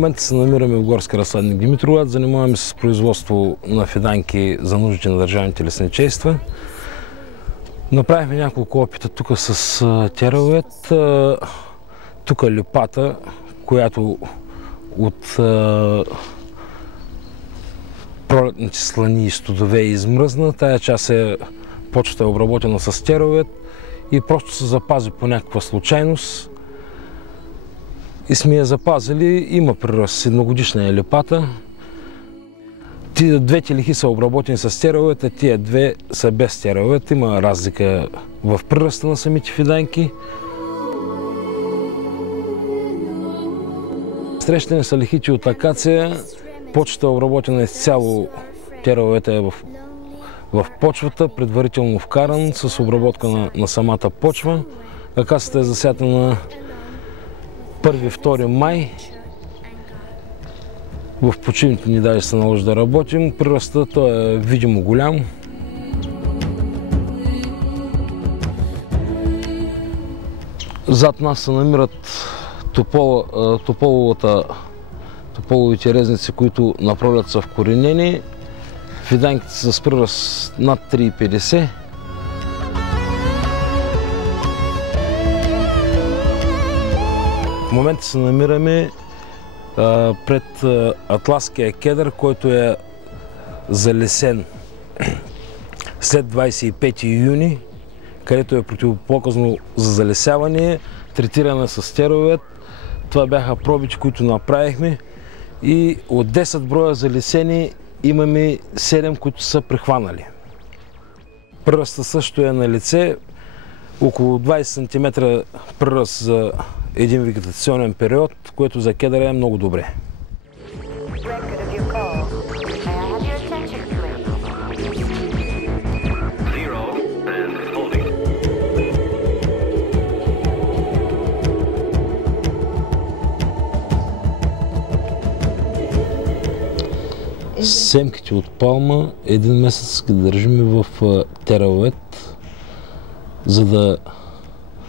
момента се намираме в горски разсадник Димитровград. Занимаваме се с производство на фиданки за нуждите на държавните лесничейства. Направихме няколко опита тук с тераует. Тук липата, която от пролетните слани и студове измръзна. Тая част почвата е обработена с тераует и просто се запази по някаква случайност. И сме я запазили. Има приръст, едногодишна е липата. Двете лихи са обработени с тераует, а тия две са без тераует. Има разлика в приръста на самите фиданки. Срещани са лихите от акация. Почвата е обработена изцяло, терауета е в почвата, предварително вкаран с обработка на самата почва. Акацията е засята на 1-2 май. В почивните ни даже се наложи да работим. Приръстът е видимо голям. Зад нас се намират тополовите резници, които напролет са вкоренени. Фиданките са с приръст над 3,50. В момента се намираме пред атлаския кедър, който е залесен след 25 юни, където е противопоказно за залесяване, третирана с тераует. Това бяха пробите, които направихме, и от 10 броя залесени имаме 7, които са прихванали. Приръстът също е на лице, около 20 см приръст за един вегетационен период, което за кедъра е много добре. Семките от палма един месец ги държим в тераует, за да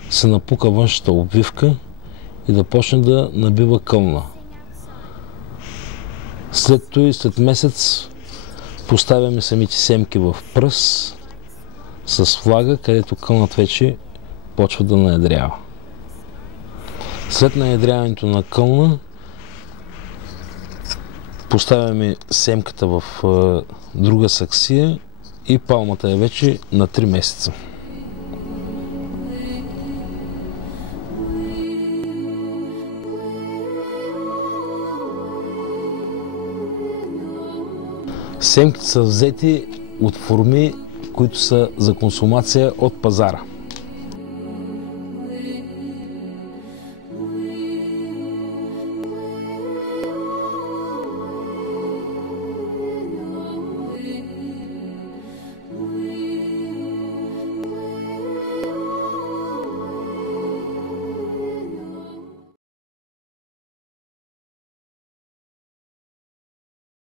се напука външната обвивка и да почне да набива кълна. След това и след месец поставяме самите семки в пръс с влага, където кълнат вече почва да наедрява. След наедряването на кълна поставяме семката в друга саксия и палмата е вече на 3 месеца. Семките са взети от форми, които са за консумация от пазара.